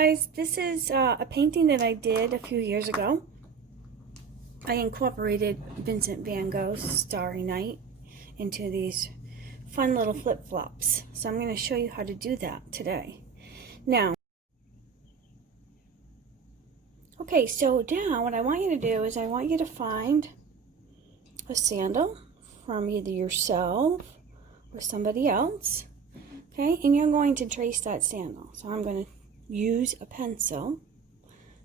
guys, this is a painting that I did a few years ago. I incorporated Vincent van Gogh's Starry Night into these fun little flip-flops. So I'm going to show you how to do that today. Now, okay, so now what I want you to do is I want you to find a sandal from either yourself or somebody else. Okay, and you're going to trace that sandal. So I'm going to use a pencil,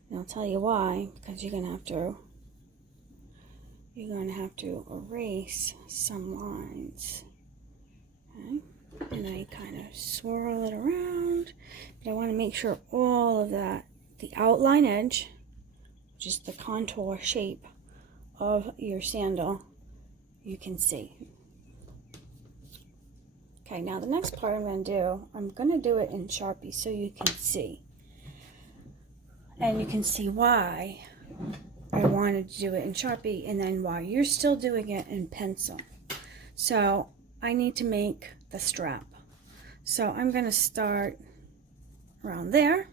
and I'll tell you why, because you're going to have to erase some lines. Okay, and I kind of swirl it around, but I want to make sure all of that, the outline edge, which is the contour shape of your sandal, you can see. Okay, now the next part I'm going to do it in Sharpie so you can see. And you can see why I wanted to do it in Sharpie and then why you're still doing it in pencil. So I need to make the strap. So I'm going to start around there.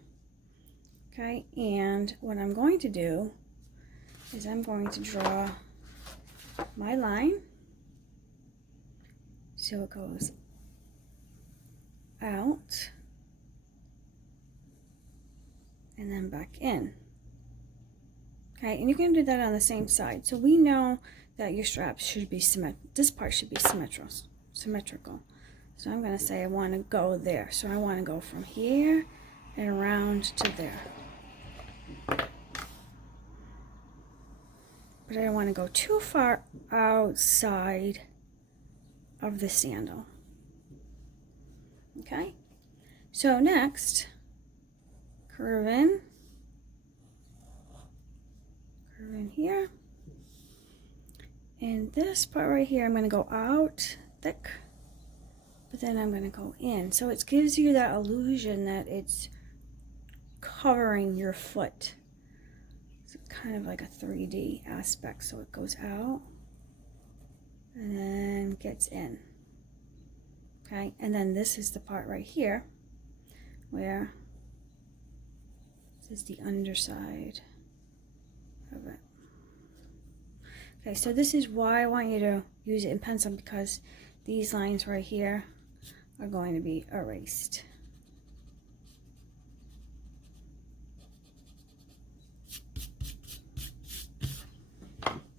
Okay, and what I'm going to do is I'm going to draw my line. So it goes out and then back in. Okay, and you can do that on the same side. So we know that your straps should be this part should be symmetrical. So I'm going to say I want to go there. So I want to go from here and around to there. But I don't want to go too far outside of the sandal. Okay, so next, curve in here, and this part right here I'm going to go out thick, but then I'm going to go in, so it gives you that illusion that it's covering your foot. It's kind of like a 3D aspect, so it goes out and then gets in. Okay, and then this is the part right here where this is the underside of it. Okay, so this is why I want you to use it in pencil, because these lines right here are going to be erased.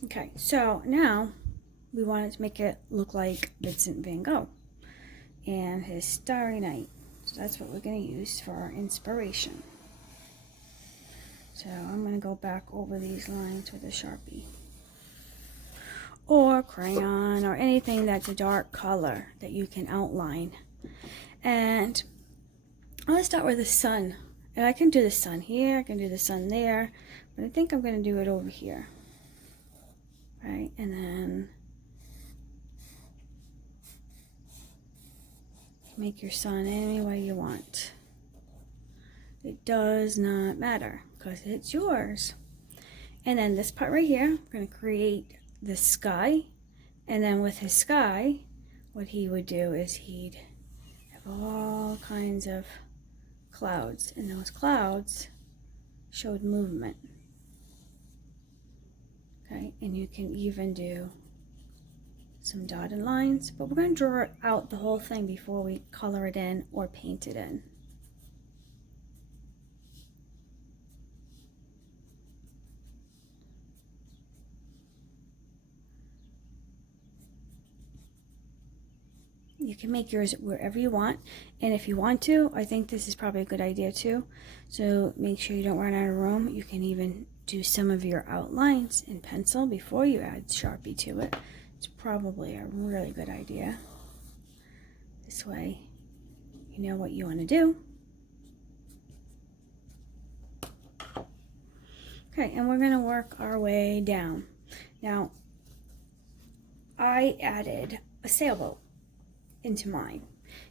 Okay, so now we wanted to make it look like Vincent van Gogh and his Starry Night. So that's what we're going to use for our inspiration. So I'm going to go back over these lines with a Sharpie or crayon or anything that's a dark color that you can outline. And I'm going to start with the sun. And I can do the sun here, I can do the sun there, but I think I'm going to do it over here. Right, and then make your sun any way you want. It does not matter because it's yours. And then this part right here, I'm going to create the sky. And then with his sky, what he would do is he'd have all kinds of clouds. And those clouds showed movement. Okay, and you can even do some dotted lines, but we're going to draw out the whole thing before we color it in or paint it in. You can make yours wherever you want, and if you want to, I think this is probably a good idea too. So make sure you don't run out of room. You can even do some of your outlines in pencil before you add Sharpie to it. It's probably a really good idea. This way you know what you want to do. Okay, and we're going to work our way down. Now, I added a sailboat into mine.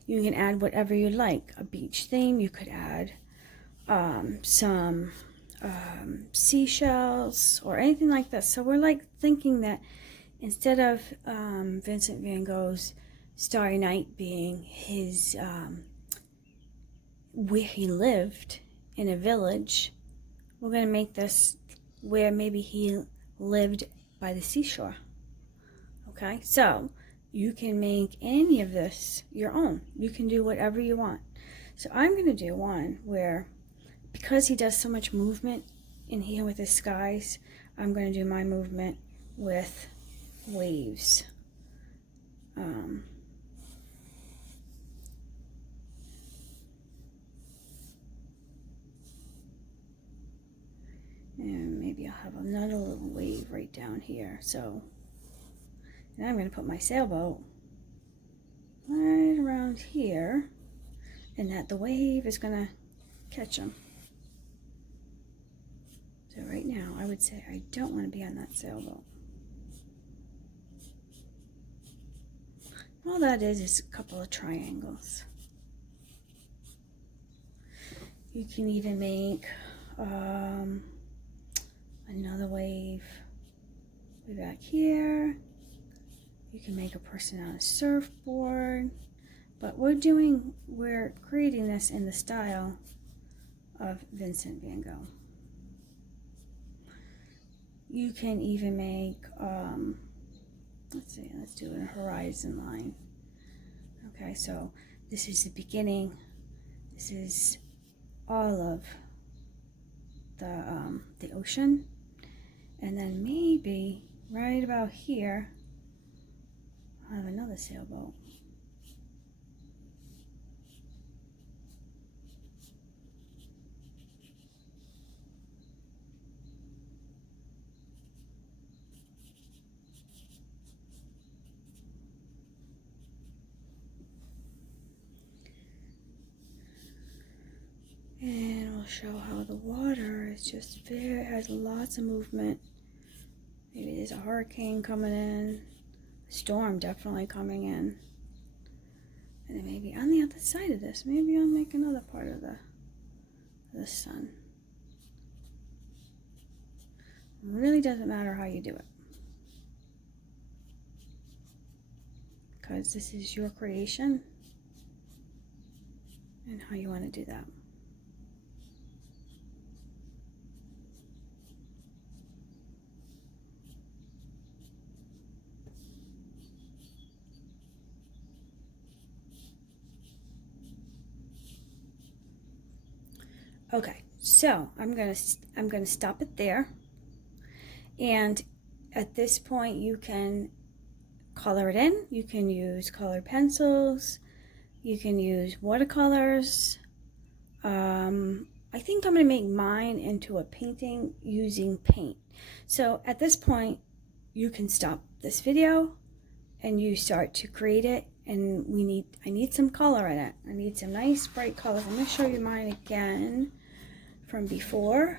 You can add whatever you like. A beach theme, you could add some seashells or anything like that. So we're like thinking that instead of Vincent van Gogh's Starry Night being his where he lived in a village. We're going to make this where maybe he lived by the seashore. Okay, so you can make any of this your own. You can do whatever you want. So I'm going to do one where, because he does so much movement in here with his skies, I'm going to do my movement with waves. And maybe I'll have another little wave right down here. So now I'm going to put my sailboat right around here, and that the wave is going to catch him. So right now I would say I don't want to be on that sailboat. All that is a couple of triangles. You can even make another wave way back here. You can make a person on a surfboard. But we're creating this in the style of Vincent van Gogh. You can even make, let's do a horizon line. Okay, so this is the beginning. This is all of the ocean. And then maybe right about here, I'll have another sailboat. And we'll show how the water is just has lots of movement. Maybe there's a hurricane coming in, a storm definitely coming in. And then maybe on the other side of this, maybe I'll make another part of the sun. It really doesn't matter how you do it, because this is your creation and how you want to do that. Okay, so I'm gonna stop it there, and at this point you can color it in. You can use colored pencils, you can use watercolors. I think I'm gonna make mine into a painting using paint. So at this point you can stop this video and you start to create it, and I need some color in it. I need some nice bright colors. I'm gonna show you mine again from before.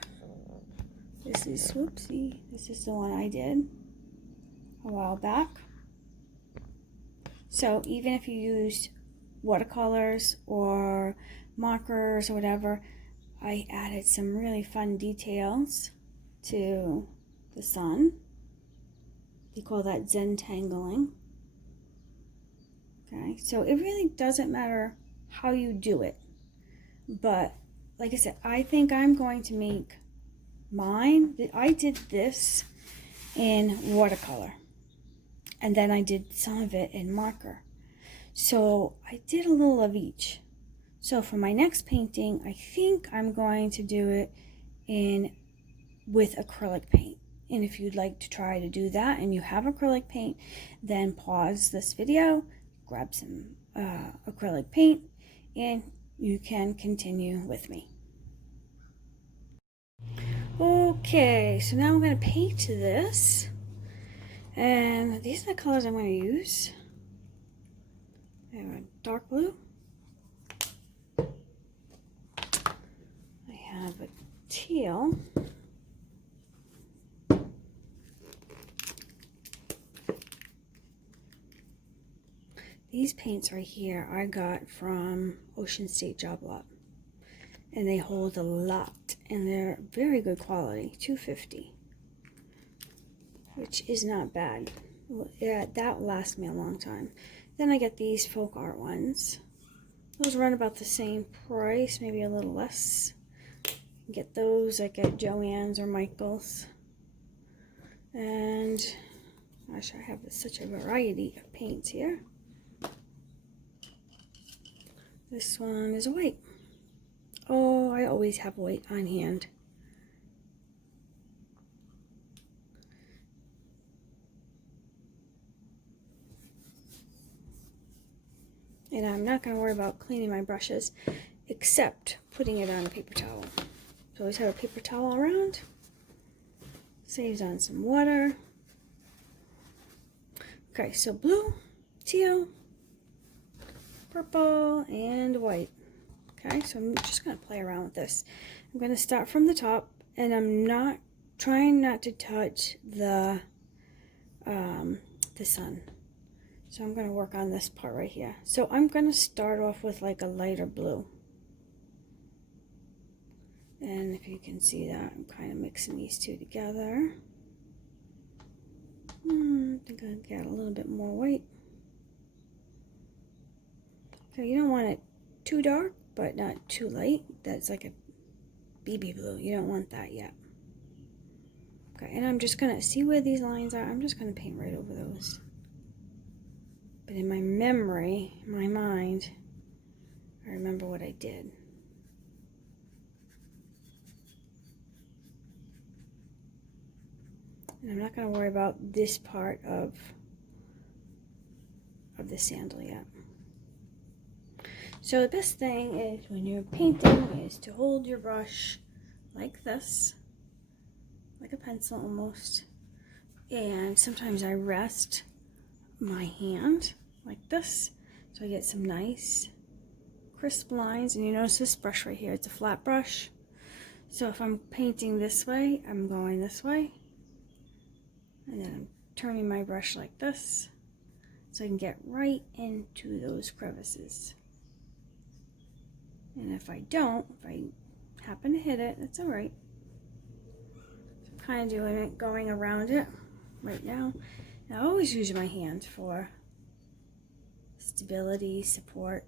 This is the one I did a while back. So even if you used watercolors or markers or whatever, I added some really fun details to the sun. They call that Zentangling. Okay, so it really doesn't matter how you do it, but like I said, I think I'm going to make mine. I did this in watercolor, and then I did some of it in marker. So I did a little of each. So for my next painting, I think I'm going to do it with acrylic paint. And if you'd like to try to do that and you have acrylic paint, then pause this video, grab some acrylic paint, and you can continue with me. Okay, so now I'm going to paint this, and these are the colors I'm going to use. I have a dark blue, I have a teal, these paints right here I got from Ocean State Job Lot, and they hold a lot, and they're very good quality, $2.50, which is not bad. Yeah, that will last me a long time. Then I get these folk art ones. Those run about the same price, maybe a little less. Get those like at Joann's or Michael's. And gosh, I have such a variety of paints here. This one is white. Oh, I always have white on hand. And I'm not going to worry about cleaning my brushes, except putting it on a paper towel. So always have a paper towel around. Saves on some water. Okay, so blue, teal, purple, and white. Okay, so I'm just going to play around with this. I'm going to start from the top, and I'm not trying not to touch the sun. So I'm going to work on this part right here. So I'm going to start off with like a lighter blue. And if you can see that, I'm kind of mixing these two together. I think I'll get a little bit more white. So you don't want it too dark, but not too light. That's like a BB blue. You don't want that yet. Okay, and I'm just going to see where these lines are. I'm just going to paint right over those. But in my memory, my mind, I remember what I did. And I'm not going to worry about this part of the sandal yet. So the best thing is when you're painting is to hold your brush like this, like a pencil almost. And sometimes I rest my hand like this, so I get some nice crisp lines. And you notice this brush right here, it's a flat brush. So if I'm painting this way, I'm going this way, and then I'm turning my brush like this so I can get right into those crevices. And if I don't, if I happen to hit it, that's all right. So I'm kind of doing it, going around it right now. And I always use my hand for stability, support,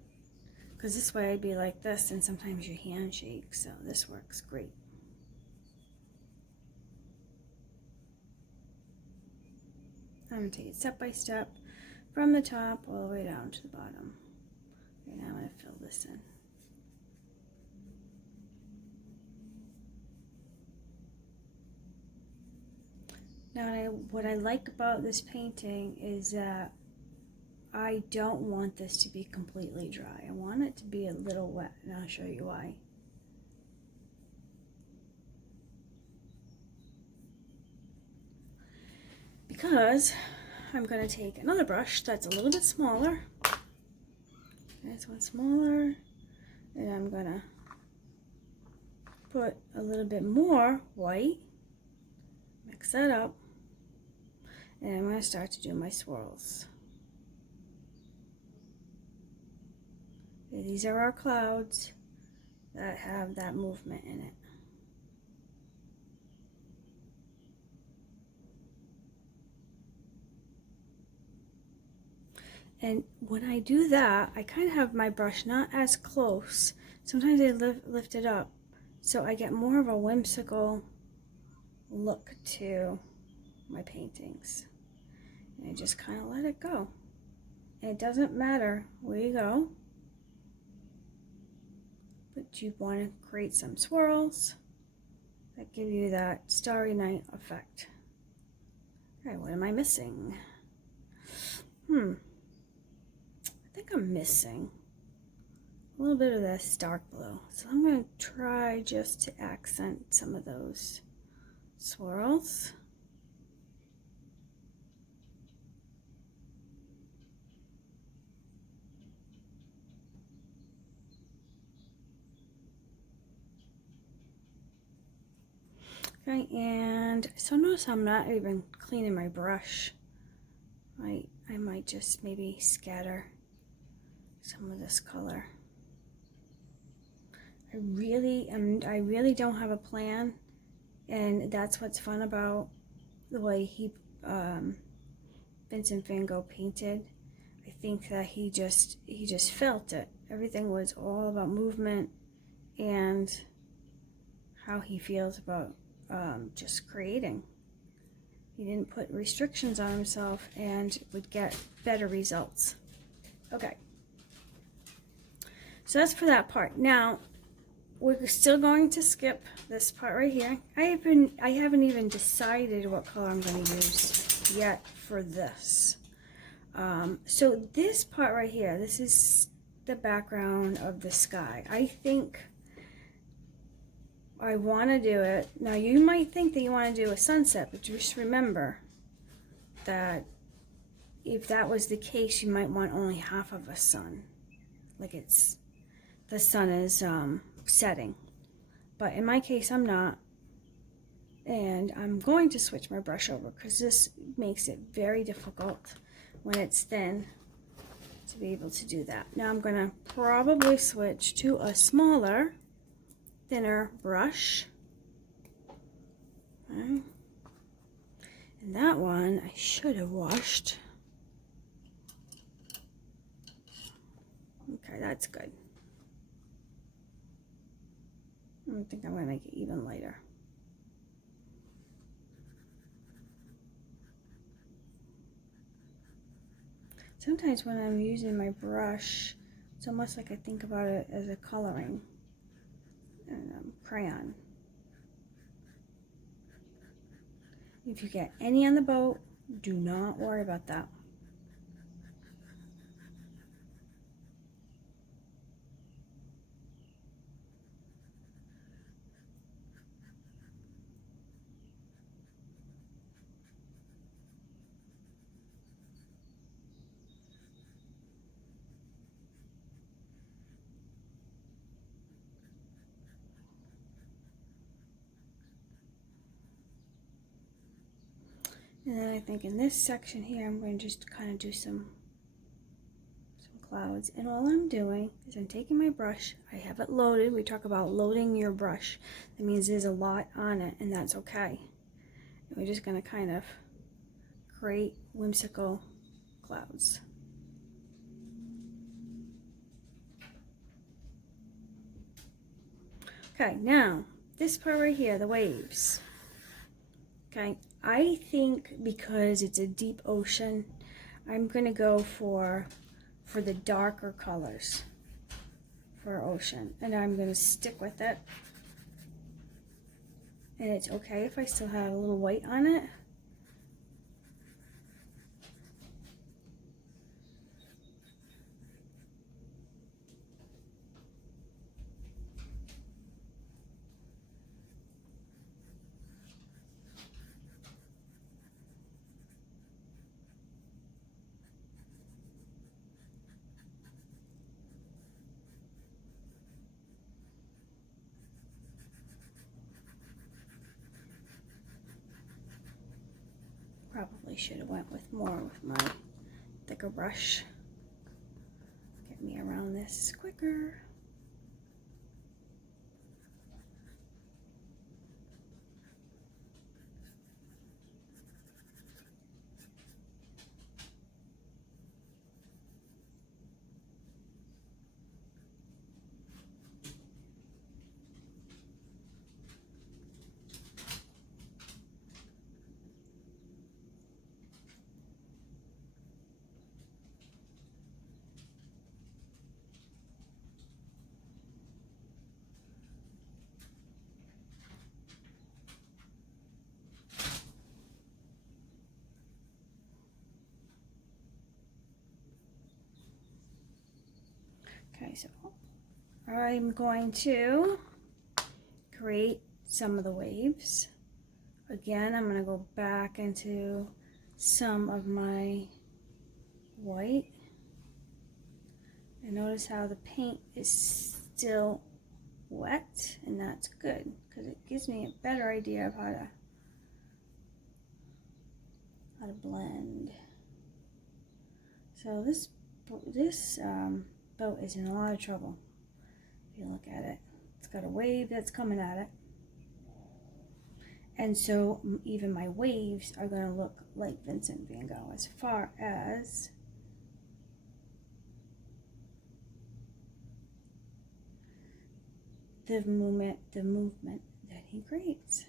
because this way I'd be like this and sometimes your hand shakes, so this works great. I'm going to take it step by step from the top all the way down to the bottom. Okay, now I'm going to fill this in. Now what I like about this painting is that I don't want this to be completely dry. I want it to be a little wet, and I'll show you why. Because I'm going to take another brush that's a little bit smaller. This one smaller, and I'm going to put a little bit more white, mix that up, and I'm going to start to do my swirls. Okay, these are our clouds that have that movement in it. And when I do that, I kind of have my brush not as close. Sometimes I lift it up, so I get more of a whimsical look to my paintings. And I just kind of let it go. And it doesn't matter where you go, but you want to create some swirls that give you that Starry Night effect. Okay, what am I missing? I think I'm missing a little bit of this dark blue. So I'm going to try just to accent some of those swirls. Okay, and so notice I'm not even cleaning my brush. I might just maybe scatter some of this color. I really don't have a plan, and that's what's fun about the way Vincent van Gogh painted. I think that he just felt it. Everything was all about movement and how he feels about just creating. He didn't put restrictions on himself and would get better results. Okay, so that's for that part. Now we're still going to skip this part right here. I haven't even decided what color I'm going to use yet for this. So this part right here, this is the background of the sky. I think I want to do it. Now you might think that you want to do a sunset, but just remember that if that was the case, you might want only half of a sun. Like the sun is setting. But in my case, I'm not. And I'm going to switch my brush over because this makes it very difficult when it's thin to be able to do that. Now I'm going to probably switch to a smaller, thinner brush. Okay. And that one I should have washed. Okay, that's good. I think I'm going to make it even lighter. Sometimes when I'm using my brush, it's almost like I think about it as a coloring and crayon. If you get any on the boat, do not worry about that. And then I think in this section here, I'm going to just kind of do some clouds. And all I'm doing is I'm taking my brush. I have it loaded. We talk about loading your brush. That means there's a lot on it, and that's okay. And we're just going to kind of create whimsical clouds. Okay, now this part right here, the waves. Okay, I think because it's a deep ocean, I'm going to go for the darker colors for ocean, and I'm going to stick with it. And it's okay if I still have a little white on it. Probably should have went with more with my thicker brush. Get me around this quicker. Okay, so I'm going to create some of the waves. Again, I'm going to go back into some of my white. And notice how the paint is still wet, and that's good because it gives me a better idea of how to blend. So this boat is in a lot of trouble. If you look at it, it's got a wave that's coming at it, and so even my waves are going to look like Vincent van Gogh as far as the movement, that he creates.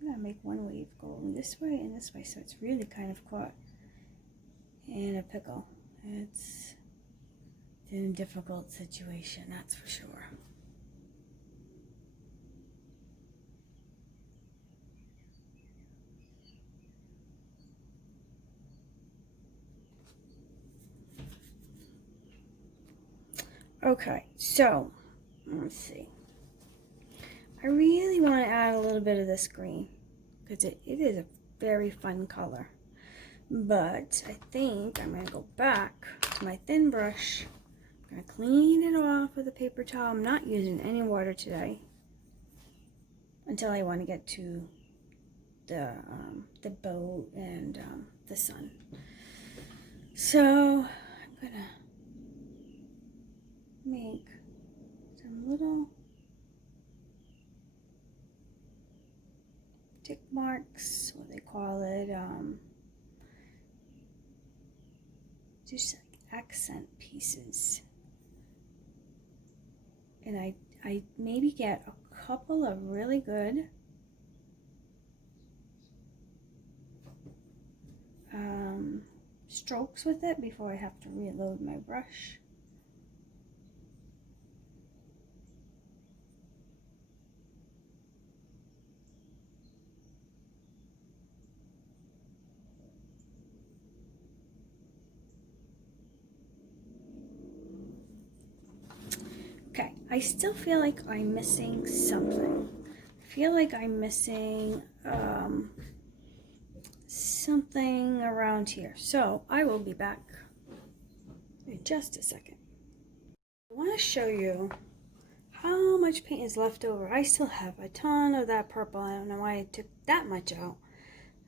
I'm going to make one wave go this way and this way, so it's really kind of caught in a pickle. It's in a difficult situation, that's for sure. Okay, so let's see. I really want to add a little bit of this green because it is a very fun color. But I think I'm going to go back to my thin brush. I'm going to clean it off with a paper towel. I'm not using any water today until I want to get to the boat and the sun. So I'm going to make some little tick marks, what they call it, just like accent pieces. And I maybe get a couple of really good strokes with it before I have to reload my brush. Okay, I still feel like I'm missing something. I feel like I'm missing something around here. So I will be back in just a second. I want to show you how much paint is left over. I still have a ton of that purple. I don't know why I took that much out.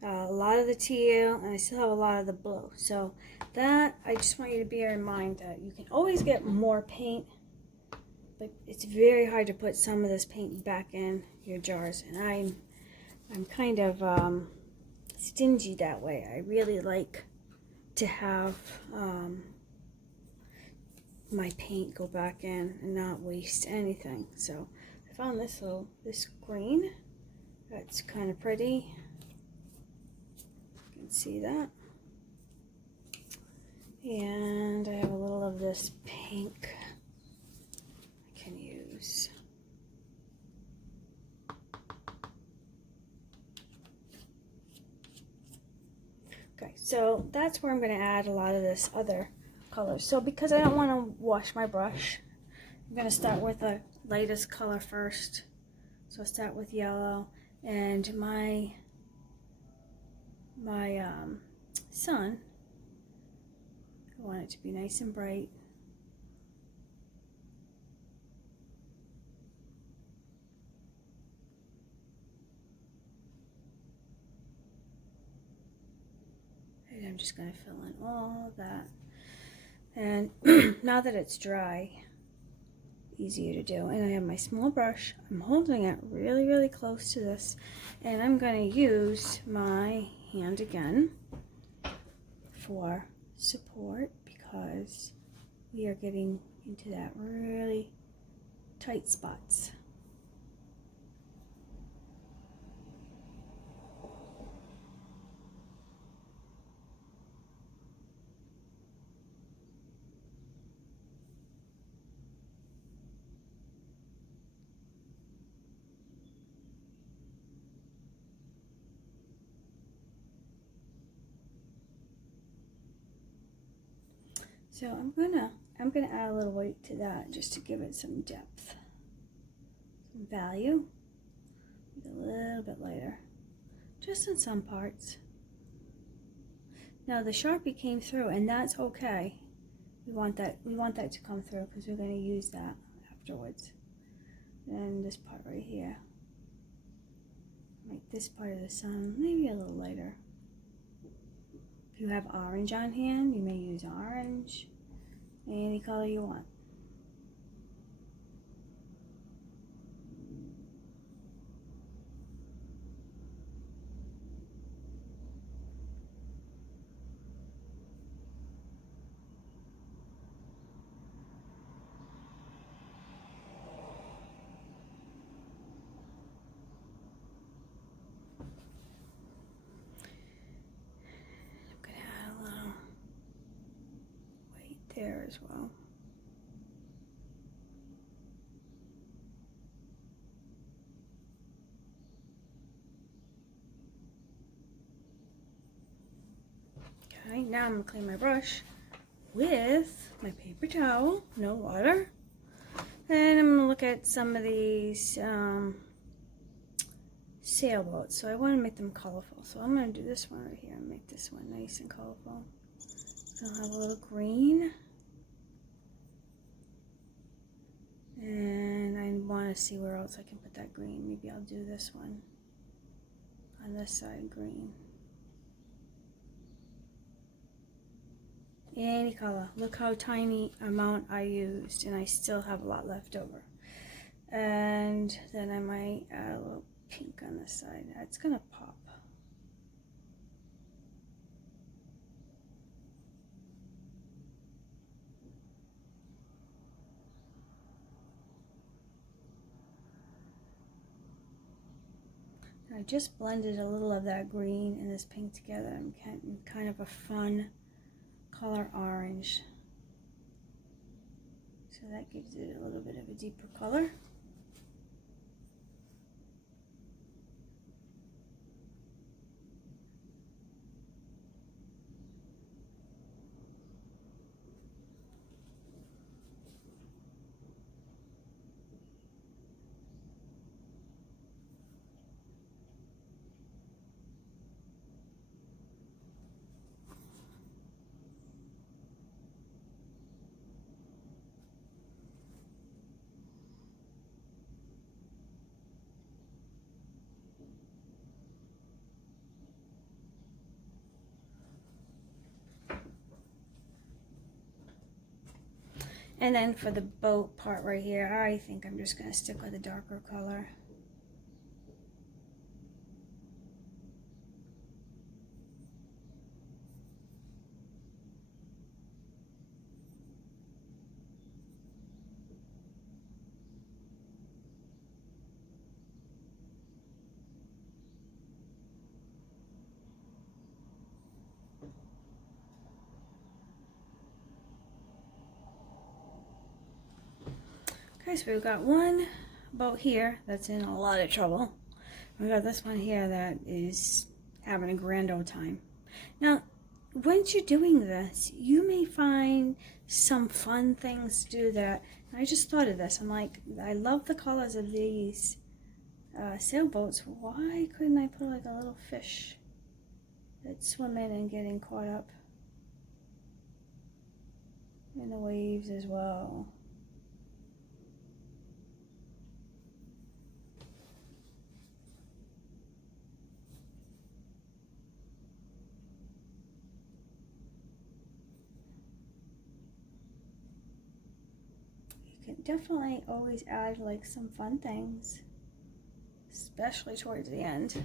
A lot of the teal, and I still have a lot of the blue. So that, I just want you to bear in mind that you can always get more paint, but it's very hard to put some of this paint back in your jars. And I'm kind of stingy that way. I really like to have my paint go back in and not waste anything. So I found this green that's kind of pretty. You can see that. And I have a little of this pink I can use. Okay, so that's where I'm going to add a lot of this other color. So because I don't want to wash my brush, I'm going to start with the lightest color first. So I'll start with yellow, and my sun, I want it to be nice and bright. And I'm just going to fill in all of that. And now that it's dry, easier to do. And I have my small brush. I'm holding it really, really close to this. And I'm going to use my hand again for support because we are getting into that really tight spots. So I'm gonna add a little weight to that just to give it some depth, some value. Make it a little bit lighter, just in some parts. Now the Sharpie came through, and that's okay. We want that to come through because we're going to use that afterwards. And this part right here, make this part of the sun maybe a little lighter. If you have orange on hand, you may use orange, any color you want. there as well. Okay, now I'm going to clean my brush with my paper towel, no water. And I'm going to look at some of these sailboats. So I want to make them colorful. So I'm going to do this one right here and make this one nice and colorful. So I'll have a little green. And I want to see where else I can put that green. Maybe I'll do this one on this side, green. Any color. Look how tiny amount I used, and I still have a lot left over. And then I might add a little pink on this side. It's gonna pop. I just blended a little of that green and this pink together. I'm getting kind of a fun color orange. So that gives it a little bit of a deeper color. And then for the boat part right here, I think I'm just going to stick with a darker color. Okay, so we've got one boat here that's in a lot of trouble. We've got this one here that is having a grand old time. Now, once you're doing this, you may find some fun things to do that. And I just thought of this. I'm like, I love the colors of these sailboats. Why couldn't I put like a little fish that's swimming and getting caught up in the waves as well? You can definitely always add like some fun things, especially towards the end.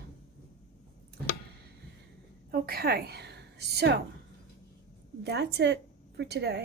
Okay, so that's it for today.